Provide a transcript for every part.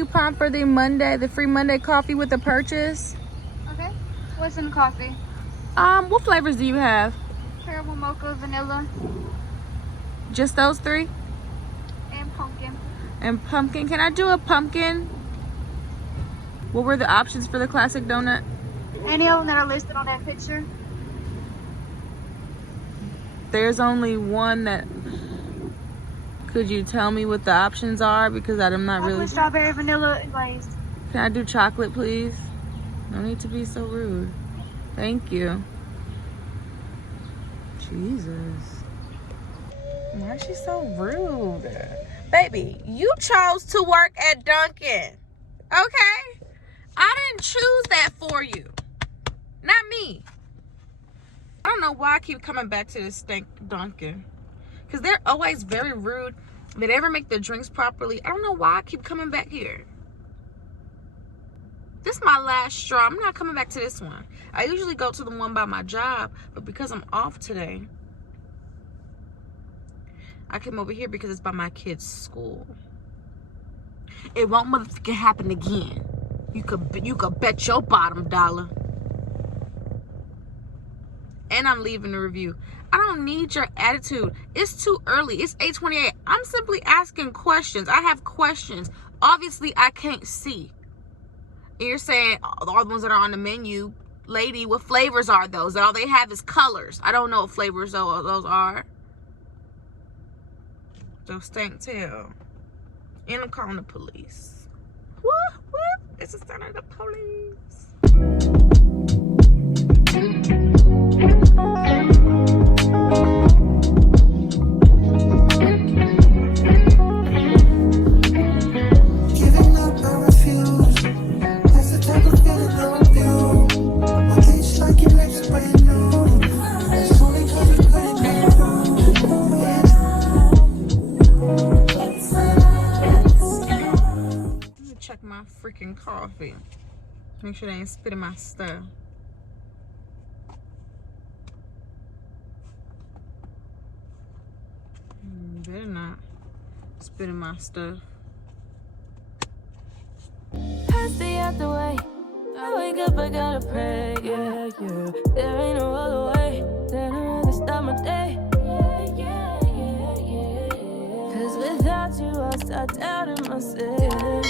coupon for the free Monday coffee with the purchase. Okay. What's in the coffee? What flavors do you have? Caramel, mocha, vanilla, Just those three? and pumpkin. And pumpkin. Can I do a pumpkin? What were the options for the classic donut? Any of them that are listed on that picture? There's only one that... Could you tell me what the options are? Because I'm not really... Chocolate, strawberry, vanilla, and glazed. Can I do chocolate, please? No need to be so rude. Thank you. Jesus. Why is she so rude? Baby, you chose to work at Dunkin'. Okay? I didn't choose that for you. Not me. I don't know why I keep coming back to this stank Dunkin'. Because they're always very rude. They never make the drinks properly. I don't know why I keep coming back here. This is my last straw. I'm not coming back to this one. I usually go to the one by my job, but because I'm off today, I came over here because it's by my kid's school. It won't motherfucking happen again. You could bet your bottom dollar. And I'm leaving a review. I don't need your attitude. It's too early. It's 8:28. I'm simply asking questions. I have questions. Obviously, I can't see. And you're saying all the ones that are on the menu, lady, what flavors are those? All they have is colors. I don't know what flavors those are. Those stink too. And I'm calling the police. Whoop, whoop. It's the sound of the police. Check my freaking coffee. Make sure they ain't spitting my stuff. Better not spitting my stuff. I stay out the way. I wake up, I gotta pray. Yeah, yeah. There ain't no other way. Then I'd rather start my day. Yeah, yeah, yeah, yeah. Cause without you, I start doubting myself.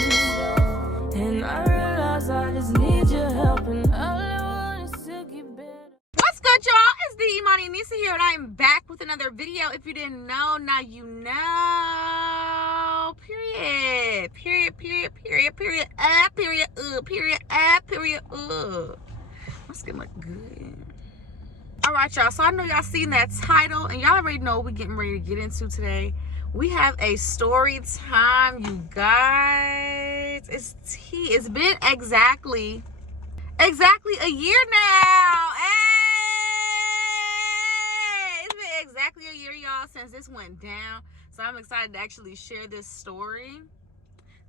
And I realize I just need your help. And all I want is to get better. What's good, y'all? It's the Imani Nisa here, and I am back with another video. If you didn't know, now you know. Period. Period, period, period, period. Period, period, period, My skin look good. All right, y'all. So I know y'all seen that title, and y'all already know what we're getting ready to get into today. We have a story time, you guys. It's tea. It's been exactly a year now. Hey! It's been exactly a year, y'all, since this went down. So I'm excited to actually share this story.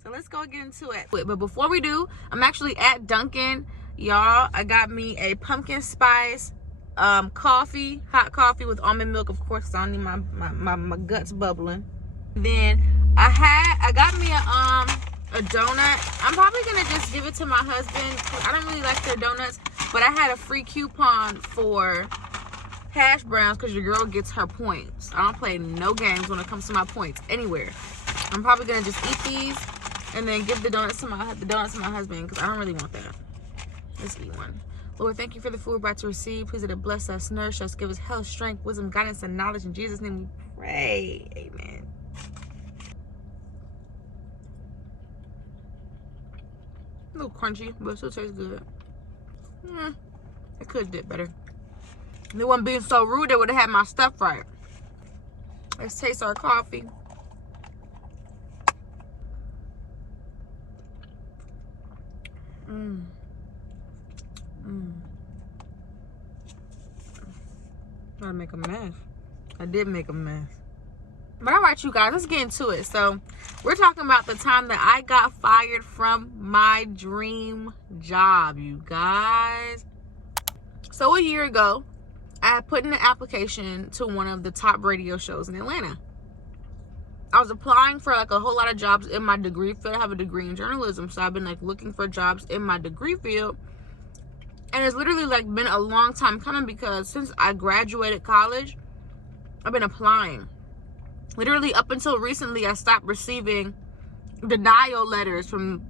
So let's go get into it. But before we do, I'm actually at Dunkin', y'all. I got me a pumpkin spice coffee, hot coffee with almond milk, of course, because I don't need my guts bubbling. Then I got me a donut. I'm probably gonna just give it to my husband. I don't really like their donuts, but I had a free coupon for hash browns because your girl gets her points. I don't play no games when it comes to my points anywhere. I'm probably gonna just eat these and then give the donuts to my husband because I don't really want that. Let's eat one. Lord, thank you for the food we're about to receive. Please let it bless us, nourish us, give us health, strength, wisdom, guidance, and knowledge. In Jesus' name we pray. Amen. A little crunchy, but it still tastes good. It could have did better. If it wasn't being so rude, they would have had my stuff right. Let's taste our coffee. I make a mess. I did make a mess. But all right, you guys, let's get into it. So we're talking about the time that I got fired from my dream job, you guys. So a year ago, I put in an application to one of the top radio shows in Atlanta. I was applying for like a whole lot of jobs in my degree field. I have a degree in journalism, so I've been like looking for jobs in my degree field. And it's literally like been a long time coming, because since I graduated college, I've been applying. Literally up until recently, I stopped receiving denial letters from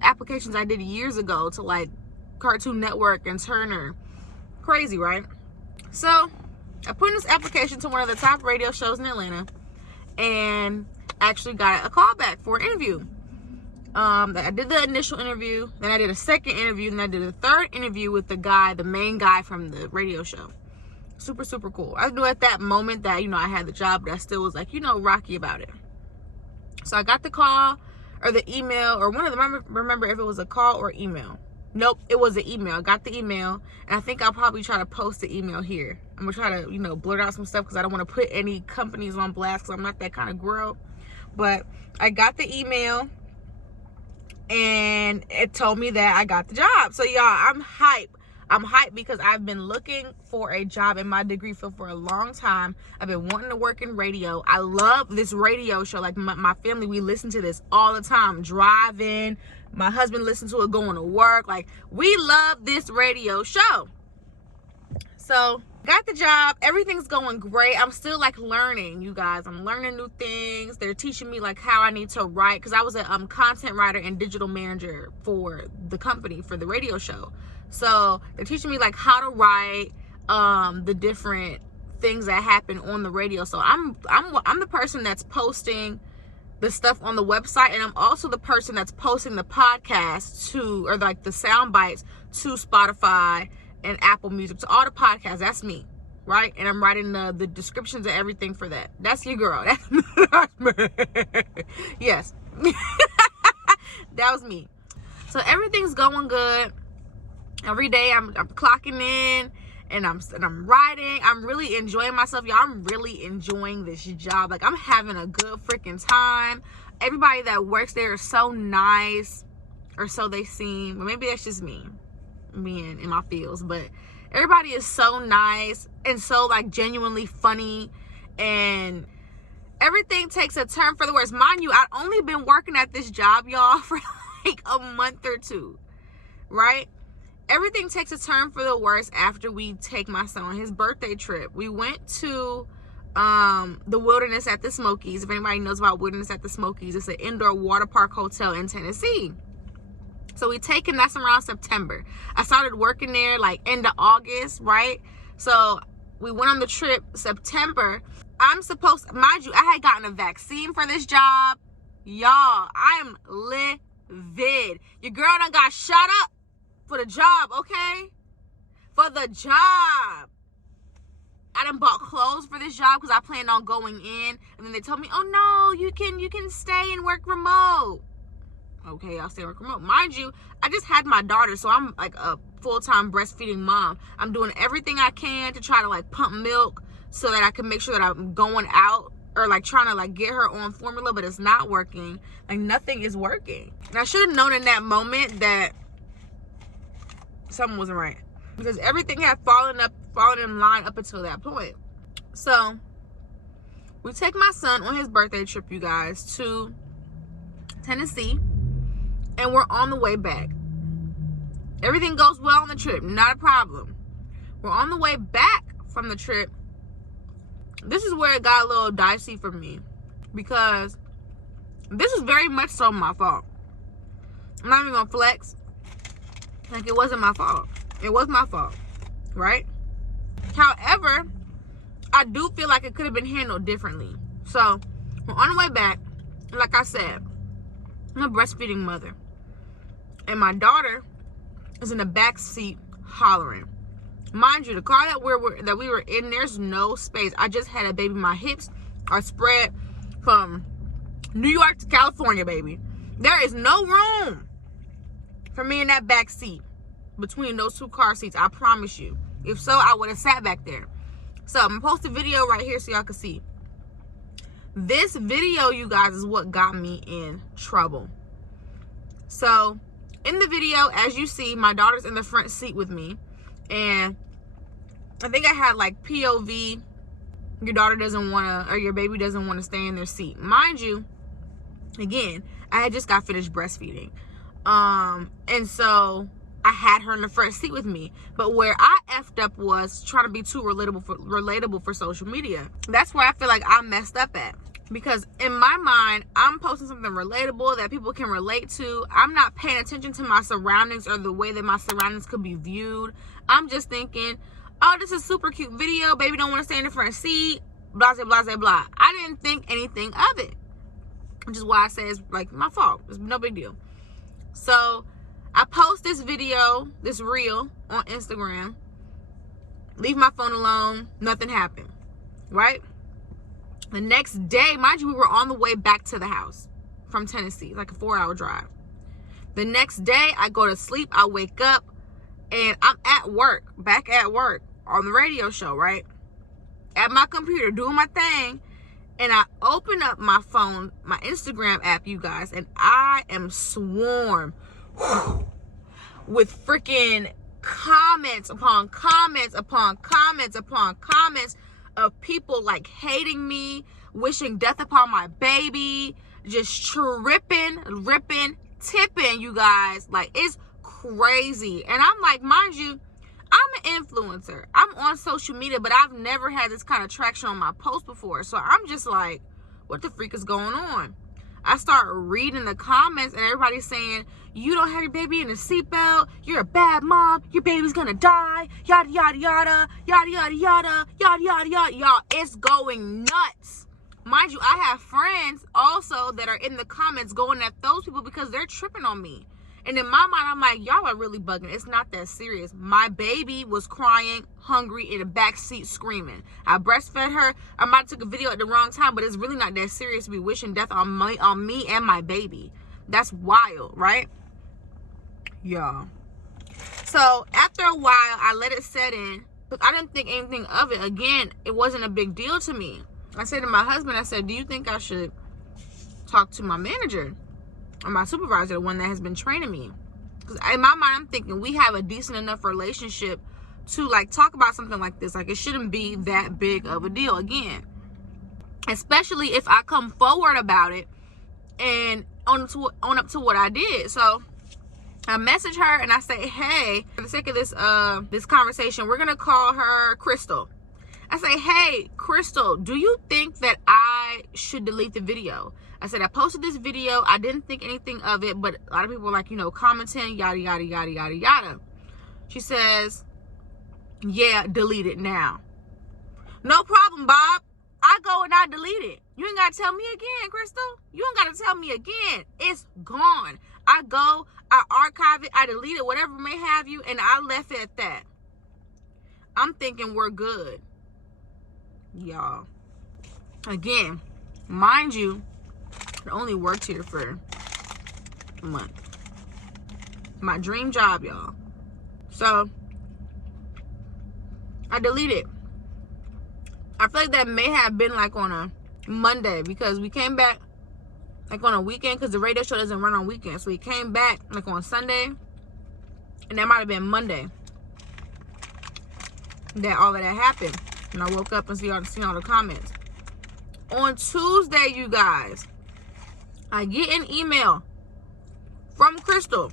applications I did years ago to like Cartoon Network and Turner. Crazy, right? So I put in this application to one of the top radio shows in Atlanta, and actually got a call back for an interview. I did the initial interview, then I did a second interview, then I did a third interview with the main guy from the radio show. Super, super cool. I knew at that moment that, you know, I had the job, but I still was like, you know, rocky about it. So I got the call or the email, or one of them, remember if it was a call or email. Nope, it was an email. I got the email, and I think I'll probably try to post the email here. I'm gonna try to, you know, blurt out some stuff because I don't want to put any companies on blast, because I'm not that kind of girl. But I got the email, and it told me that I got the job. So y'all, I'm hyped. I'm hyped because I've been looking for a job in my degree field for a long time. I've been wanting to work in radio. I love this radio show. Like my family, we listen to this all the time. Driving. My husband listens to it going to work. Like, we love this radio show. So got the job. Everything's going great. I'm still like learning, you guys. I'm learning new things. They're teaching me like how I need to write, because I was a content writer and digital manager for the company, for the radio show. So they're teaching me like how to write, the different things that happen on the radio. So I'm the person that's posting the stuff on the website, and I'm also the person that's posting the podcast to, or like the sound bites to Spotify and Apple Music, to all the podcasts. That's me, right? And I'm writing the descriptions and everything for that. That's your girl. That's me. Yes. That was me. So everything's going good. Every day I'm clocking in, and I'm writing. I'm really enjoying myself, y'all. I'm really enjoying this job. Like, I'm having a good freaking time. Everybody that works there is so nice, or so they seem. Well, maybe that's just me being in my feels, but everybody is so nice and so like genuinely funny, and everything takes a turn for the worse. Mind you, I've only been working at this job, y'all, for like a month or two, right? Everything takes a turn for the worse after we take my son on his birthday trip. We went to the Wilderness at the Smokies. If anybody knows about Wilderness at the Smokies, it's an indoor water park hotel in Tennessee. So we take him, that's around September. I started working there like end of August, right? So we went on the trip September. I'm supposed, mind you, I had gotten a vaccine for this job. Y'all, I am livid. Your girl done got shot up for the job, okay? For the job. I done bought clothes for this job because I planned on going in. And then they told me, oh no, you can stay and work remote. Okay, I'll stay and work remote. Mind you, I just had my daughter, so I'm like a full-time breastfeeding mom. I'm doing everything I can to try to like pump milk so that I can make sure that I'm going out, or like trying to like get her on formula, but it's not working. Like, nothing is working. And I should have known in that moment that something wasn't right, because everything had fallen in line up until that point. So we take my son on his birthday trip, you guys, to Tennessee, and we're on the way back. Everything goes well on the trip, not a problem. We're on the way back from the trip. This is where it got a little dicey for me, because this is very much so my fault. I'm not even gonna flex. Like, it wasn't my fault. It was my fault, right? However, I do feel like it could have been handled differently. So we're on the way back. Like I said, I'm a breastfeeding mother, and my daughter is in the back seat hollering. Mind you, the car that we were in, there's no space. I just had a baby. My hips are spread from New York to California, baby. There is no room for me in that back seat between those two car seats. I promise you. If so, I would have sat back there. So I'm gonna post a video right here so y'all can see. This video, you guys, is what got me in trouble. So in the video, as you see, my daughter's in the front seat with me, and I think I had like POV your daughter doesn't want to, or your baby doesn't want to stay in their seat. Mind you, again, I had just got finished breastfeeding. And so I had her in the front seat with me. But where I effed up was trying to be too relatable for social media. That's where I feel like I messed up at. Because in my mind, I'm posting something relatable that people can relate to. I'm not paying attention to my surroundings or the way that my surroundings could be viewed. I'm just thinking, oh, this is a super cute video. Baby don't want to stay in the front seat. Blah, blah, blah, blah, blah. I didn't think anything of it. Which is why I say it's like my fault. It's no big deal. So I post this video, this reel on Instagram. Leave my phone alone. Nothing happened. Right? The next day, mind you, we were on the way back to the house from Tennessee, like a 4-hour drive. The next day, I go to sleep. I wake up and I'm at work, back at work on the radio show, right? At my computer, doing my thing. And I open up my phone, my Instagram app, you guys, and I am swarmed with freaking comments upon comments upon comments upon comments of people like hating me, wishing death upon my baby, just tripping, ripping, tipping, you guys. Like, it's crazy. And I'm like, mind you, I'm an influencer. I'm on social media, but I've never had this kind of traction on my post before. So I'm just like, what the freak is going on? I start reading the comments and everybody's saying, you don't have your baby in a seatbelt, you're a bad mom, your baby's gonna die, yada, yada, yada, yada, yada, yada, yada, yada, yada. Y'all, it's going nuts. Mind you, I have friends also that are in the comments going at those people because they're tripping on me. And in my mind, I'm like, y'all are really bugging. It's not that serious. My baby was crying, hungry, in the back seat screaming. I breastfed her. I might have took a video at the wrong time, but it's really not that serious to be wishing death on me and my baby. That's wild, right? Y'all. So after a while, I let it set in. But I didn't think anything of it. Again, it wasn't a big deal to me. I said to my husband, I said, do you think I should talk to my manager or my supervisor, the one that has been training me? Because in my mind, I'm thinking we have a decent enough relationship to like talk about something like this. Like, it shouldn't be that big of a deal. Again, especially if I come forward about it and own up to what I did. So I message her and I say, hey, for the sake of this conversation, we're gonna call her Crystal. I say, hey, Crystal, do you think that I should delete the video? I said, I posted this video. I didn't think anything of it, but a lot of people were like, you know, commenting, yada, yada, yada, yada, yada. She says, yeah, delete it now. No problem, Bob. I go and I delete it. You ain't got to tell me again, Crystal. You ain't got to tell me again. It's gone. I go, I archive it, I delete it, whatever may have you, and I left it at that. I'm thinking we're good. Y'all. Again, mind you, I only worked here for a month. My dream job, y'all. So I deleted. I feel like that may have been like on a Monday because we came back like on a weekend because the radio show doesn't run on weekends. So we came back like on Sunday, and that might have been Monday that all of that happened. And I woke up and seen all the comments. On Tuesday, you guys, I get an email from Crystal.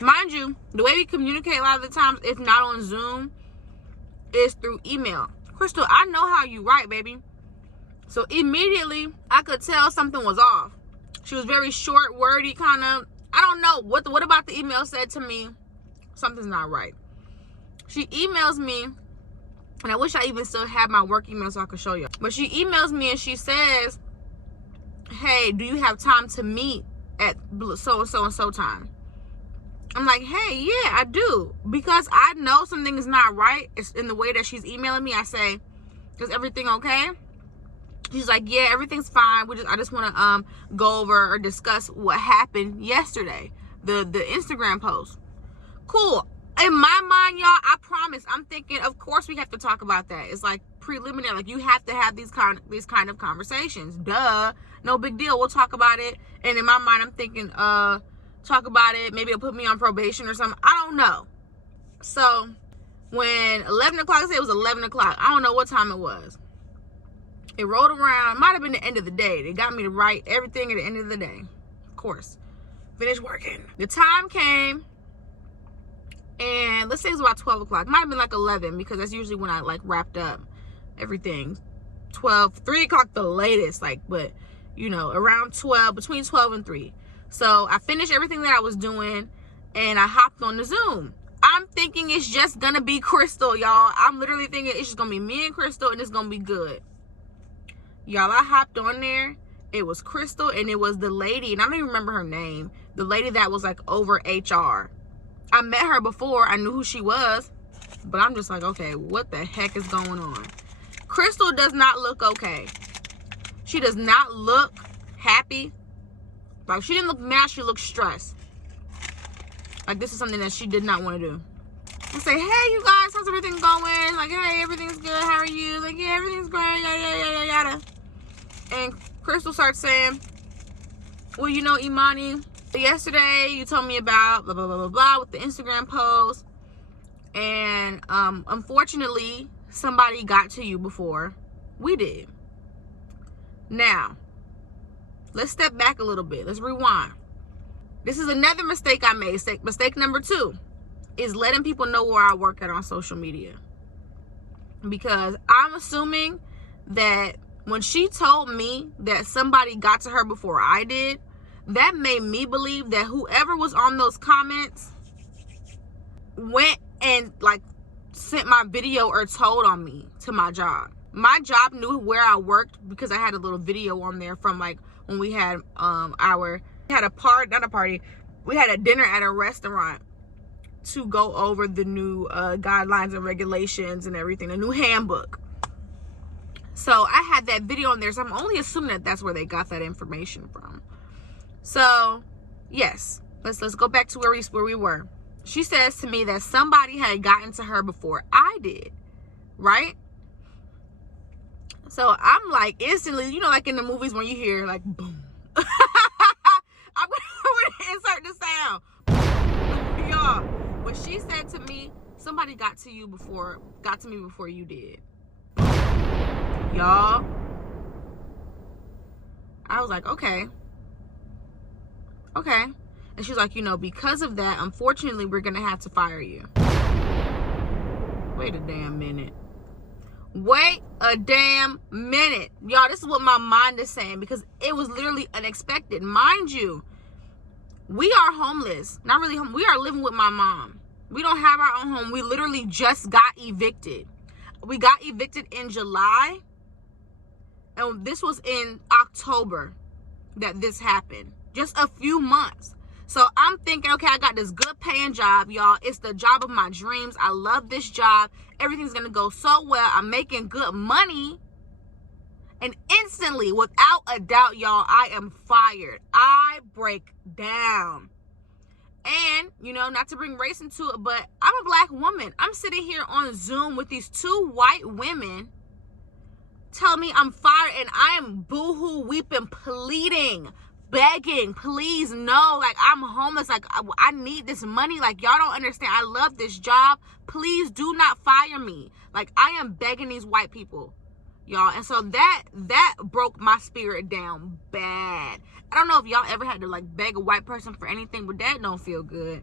Mind you, the way we communicate a lot of the times, if not on Zoom, is through email. Crystal, I know how you write, baby. So immediately, I could tell something was off. She was very short, wordy, kind of. I don't know. What about the email said to me? Something's not right. She emails me. And I wish I even still had my work email so I could show you. But she emails me and she says, hey, do you have time to meet at so-and-so and so time? I'm like, hey, yeah, I do. Because I know something is not right. It's in the way that she's emailing me. I say, is everything okay? She's like, yeah, everything's fine. I just want to go over or discuss what happened yesterday. The Instagram post. Cool. In my mind, y'all, I promise, I'm thinking, of course we have to talk about that. It's like preliminary. Like, you have to have these kind of conversations. Duh. No big deal. We'll talk about it. And in my mind, I'm thinking, talk about it. Maybe it'll put me on probation or something. I don't know. So when 11 o'clock, I say it was 11 o'clock. I don't know what time it was. It rolled around. Might have been the end of the day. They got me to write everything at the end of the day. Of course. Finished working. The time came, and let's say it was about 12 o'clock. Might have been like 11, because that's usually when I like wrapped up everything. 3 o'clock the latest, like, but you know, around 12, between 12 and 3. So I finished everything that I was doing, and I hopped on the Zoom. I'm thinking it's just gonna be Crystal, y'all. I'm literally thinking it's just gonna be me and Crystal, and it's gonna be good. Y'all, I hopped on there. It was Crystal, and it was the lady, and I don't even remember her name. The lady that was like over HR. I met her before. I knew who she was, but I'm just like, okay, what the heck is going on? Crystal does not look okay. She does not look happy. Like, she didn't look mad. She looked stressed. Like, this is something that she did not want to do. I say, hey, you guys, how's everything going? Like, hey, everything's good. How are you? Like, yeah, everything's great. Yada, yada, yada, yada. And Crystal starts saying, well, you know, Imani, yesterday you told me about blah, blah, blah, blah, blah with the Instagram post. And unfortunately, somebody got to you before we did. Now, let's step back a little bit. Let's rewind. This is another mistake I made. Mistake number 2 is letting people know where I work at on social media. Because I'm assuming that when she told me that somebody got to her before I did, that made me believe that whoever was on those comments went and like sent my video or told on me to my job. My job knew where I worked because I had a little video on there from like when we had we had a dinner at a restaurant to go over the new guidelines and regulations and everything, a new handbook. So I had that video on there, so I'm only assuming that that's where they got that information from. So yes, let's go back to where we were. She says to me that somebody had gotten to her before I did, right? So I'm like instantly, you know, like in the movies when you hear like boom. I'm gonna insert the sound. Y'all, when she said to me, somebody got to me before you did. Y'all, I was like, okay. And she's like, you know, because of that, unfortunately, we're gonna have to fire you. Wait a damn minute. Y'all, this is what my mind is saying, because it was literally unexpected. Mind you, we are homeless. Not really home. We are living with my mom. We don't have our own home. We literally just got evicted. We got evicted in July, and this was in October that this happened. Just a few months. So I'm thinking, okay, I got this good paying job, y'all. It's the job of my dreams. I love this job. Everything's going to go so well. I'm making good money. And instantly, without a doubt, y'all, I am fired. I break down. And, you know, not to bring race into it, but I'm a black woman. I'm sitting here on Zoom with these 2 white women telling me I'm fired, and I am boo-hoo, weeping, pleading, begging, please, no, like, I'm homeless, like, I need this money, like, y'all don't understand, I love this job, please do not fire me. Like, I am begging these white people, y'all. And so that broke my spirit down bad. I don't know if y'all ever had to like beg a white person for anything, but that don't feel good.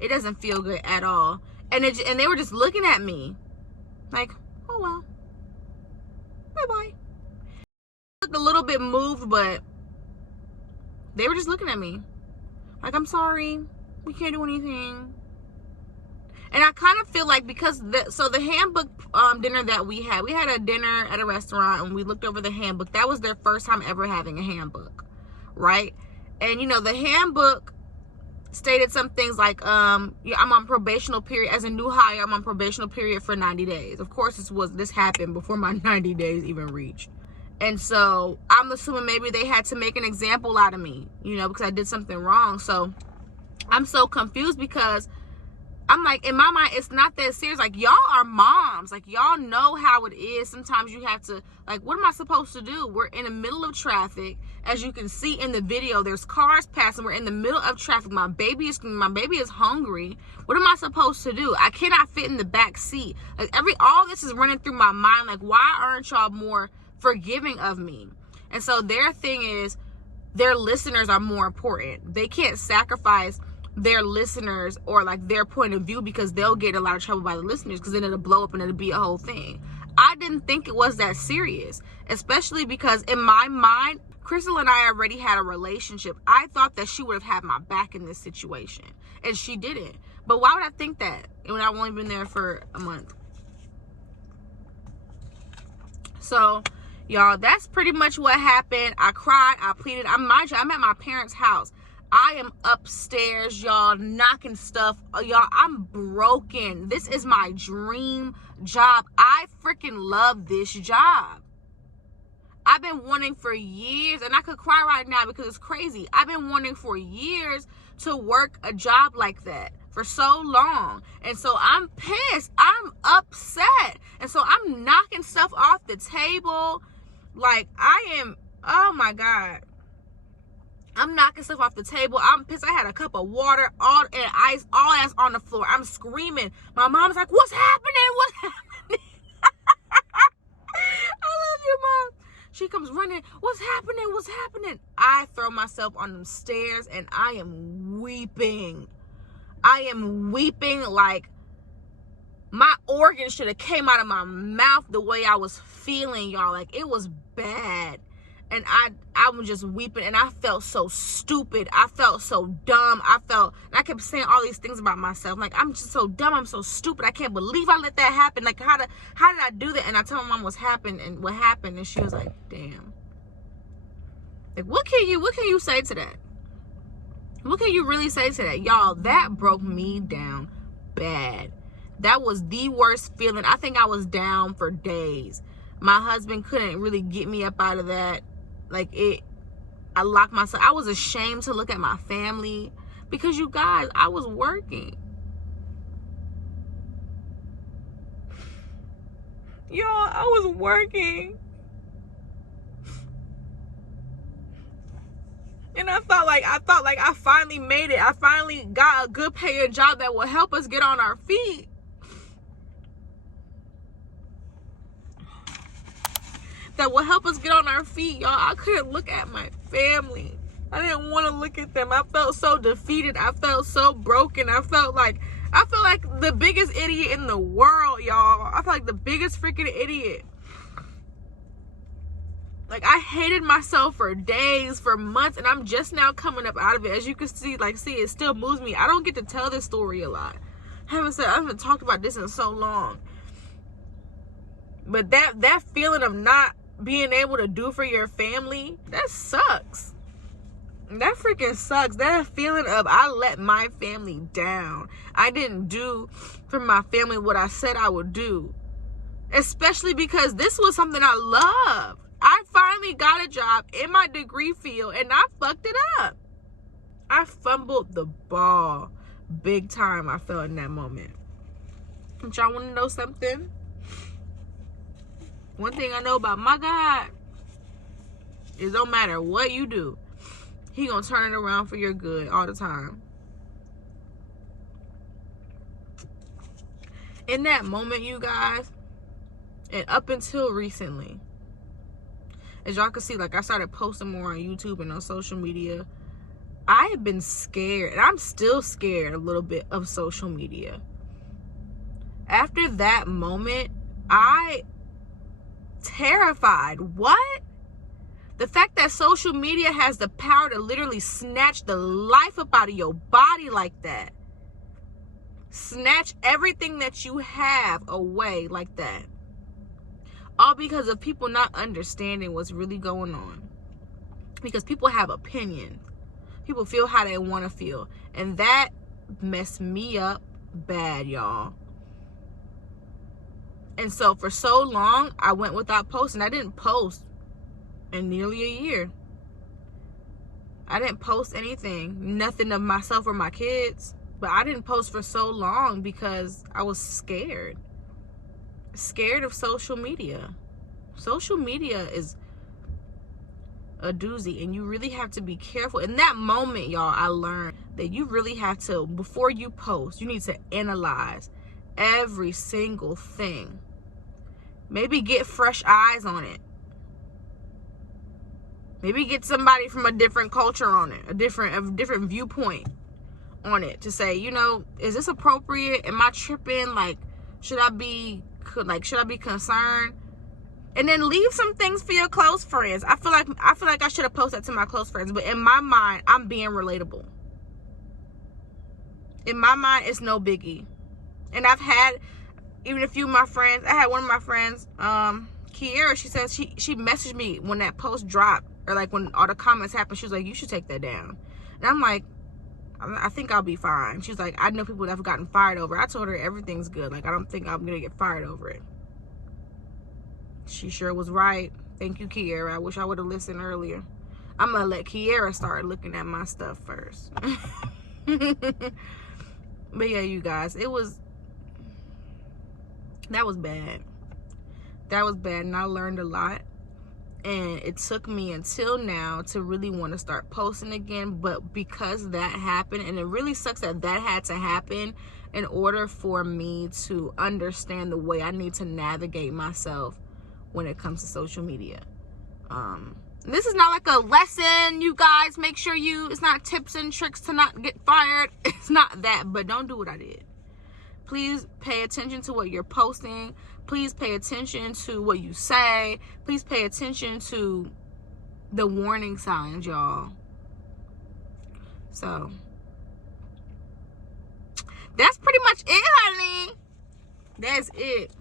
It doesn't feel good at all. And they were just looking at me like, oh well, bye-bye. Looked a little bit moved, but they were just looking at me like, I'm sorry, we can't do anything. And I kind of feel like, because the handbook dinner that we had a dinner at a restaurant, and we looked over the handbook. That was their first time ever having a handbook, right? And you know, the handbook stated some things like, yeah, I'm on probational period as a new hire. I'm on probational period for 90 days. Of course, this happened before my 90 days even reached. And so I'm assuming maybe they had to make an example out of me, you know, because I did something wrong. So I'm so confused, because I'm like, in my mind, it's not that serious. Like, y'all are moms. Like, y'all know how it is. Sometimes you have to, like, what am I supposed to do? We're in the middle of traffic. As you can see in the video, there's cars passing. We're in the middle of traffic. My baby is hungry. What am I supposed to do? I cannot fit in the back seat. Like, all this is running through my mind. Like, why aren't y'all more forgiving of me. And so their thing is, their listeners are more important. They can't sacrifice their listeners or like their point of view, because they'll get in a lot of trouble by the listeners, because then it'll blow up and it'll be a whole thing. I didn't think it was that serious, especially because in my mind, Crystal and I already had a relationship. I thought that she would have had my back in this situation, and she didn't. But why would I think that when I've only been there for a month? So, y'all, that's pretty much what happened. I cried, I pleaded. I'm at my parents' house. I am upstairs, y'all, knocking stuff. Y'all, I'm broken. This is my dream job. I freaking love this job. I've been wanting for years, and I could cry right now because it's crazy. I've been wanting for years to work a job like that for so long. And so I'm pissed. I'm upset. And so I'm knocking stuff off the table. Like, I am, oh my God. I'm knocking stuff off the table. I'm pissed. I had a cup of water, all and ice, all ass on the floor. I'm screaming. My mom's like, what's happening? What's happening? I love you, Mom. She comes running. What's happening? What's happening? I throw myself on them stairs and I am weeping. I am weeping like my organs should have came out of my mouth the way I was feeling, y'all. Like, it was bad. And I was just weeping, and I felt so stupid. I felt so dumb. And I kept saying all these things about myself. Like, I'm just so dumb. I'm so stupid. I can't believe I let that happen. Like, how did I do that? And I told my mom what happened, and she was like, damn. Like, what can you say to that? What can you really say to that? Y'all, that broke me down bad. That was the worst feeling. I think I was down for days. My husband couldn't really get me up out of that. Like, I locked myself. I was ashamed to look at my family because, you guys, I was working. Y'all, I was working. And I felt like I finally made it. I finally got a good paying job that will help us get on our feet. That will help us get on our feet, y'all. I couldn't look at my family. I didn't want to look at them. I felt so defeated. I felt so broken. I felt like the biggest idiot in the world, y'all. I felt like the biggest freaking idiot. Like, I hated myself for days, for months, and I'm just now coming up out of it. As you can see, it still moves me. I don't get to tell this story a lot. I haven't talked about this in so long. But that feeling of not being able to do for your family, that sucks. That freaking sucks. That feeling of, I let my family down. I didn't do for my family what I said I would do. Especially because this was something I loved. I finally got a job in my degree field, and I fucked it up. I fumbled the ball big time. I felt in that moment. Don't y'all want to know something? One thing I know about my God is, no matter what you do, He gonna turn it around for your good all the time. In that moment, you guys, and up until recently, as y'all can see, like, I started posting more on YouTube and on social media. I have been scared, and I'm still scared a little bit of social media. After that moment, terrified. What? The fact that social media has the power to literally snatch the life up out of your body like that. Snatch everything that you have away like that. All because of people not understanding what's really going on. Because people have opinions. People feel how they want to feel. And that messed me up bad, y'all. And so for so long, I went without posting. I didn't post in nearly a year. I didn't post anything, nothing of myself or my kids. But I didn't post for so long because I was scared. Scared of social media. Social media is a doozy, and you really have to be careful. In that moment, y'all, I learned that you really have to, before you post, you need to analyze every single thing. Maybe get fresh eyes on it. Maybe get somebody from a different culture on it, a different viewpoint on it, to say, you know, is this appropriate? Am I tripping? Like, should I be concerned? And then leave some things for your close friends. I feel like I should have posted that to my close friends, but in my mind, I'm being relatable. In my mind, it's no biggie. And I've had even a few of my friends. I had one of my friends, Kiera. She says she messaged me when that post dropped, or like when all the comments happened. She was like, "You should take that down." And I'm like, I think I'll be fine. She's like, I know people that have gotten fired over it. I told her everything's good. Like, I don't think I'm gonna get fired over it. She sure was right. Thank you, Kiera. I wish I would have listened earlier. I'm gonna let Kiera start looking at my stuff first. But yeah, you guys, that was bad. That was bad, and I learned a lot. And it took me until now to really want to start posting again. But because that happened, and it really sucks that had to happen in order for me to understand the way I need to navigate myself when it comes to social media. This is not like a lesson, you guys. Make sure it's not tips and tricks to not get fired. It's not that, but don't do what I did. Please pay attention to what you're posting. Please pay attention to what you say. Please pay attention to the warning signs, y'all. So that's pretty much it, honey. That's it.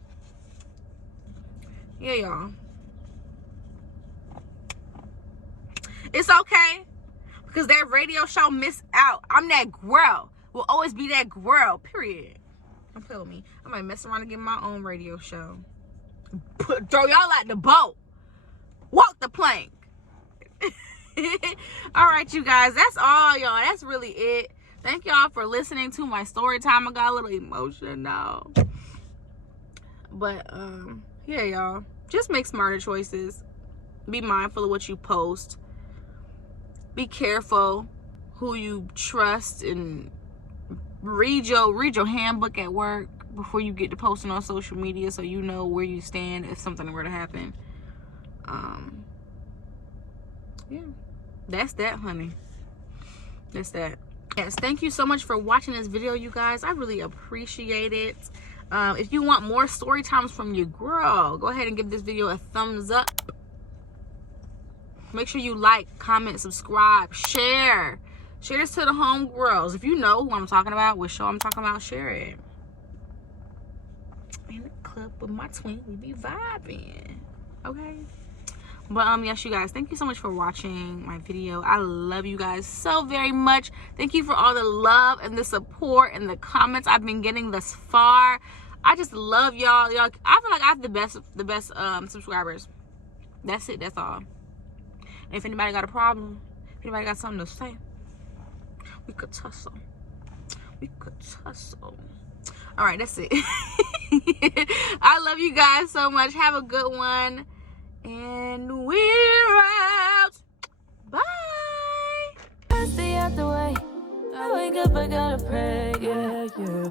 Yeah, y'all. It's okay, because that radio show missed out. I'm that girl. Will always be that girl, period. Don't play with me. I might mess around and get my own radio show. Throw y'all out the boat. Walk the plank. All right, you guys. That's all, y'all. That's really it. Thank y'all for listening to my story time. I got a little emotional. But, yeah, y'all. Just make smarter choices. Be mindful of what you post. Be careful who you trust, and read your handbook at work before you get to posting on social media, so you know where you stand if something were to happen. Yeah, that's that, honey. That's that. Yes, thank you so much for watching this video, you guys. I really appreciate it. If you want more story times from your girl, go ahead and give this video a thumbs up. Make sure you like, comment, subscribe, share this to the homegirls. If you know who I'm talking about, what show I'm talking about, share it. In the club with my twin, we be vibing. Okay. But yes, you guys, thank you so much for watching my video. I love you guys so very much. Thank you for all the love and the support and the comments I've been getting thus far. I just love y'all. I feel like I have the best subscribers. That's it. That's all. And if anybody got a problem, if anybody got something to say, we could tussle. All right, that's it. I love you guys so much. Have a good one. And we're out. Bye. I stay out the way. I wake up, I gotta pray, yeah, yeah.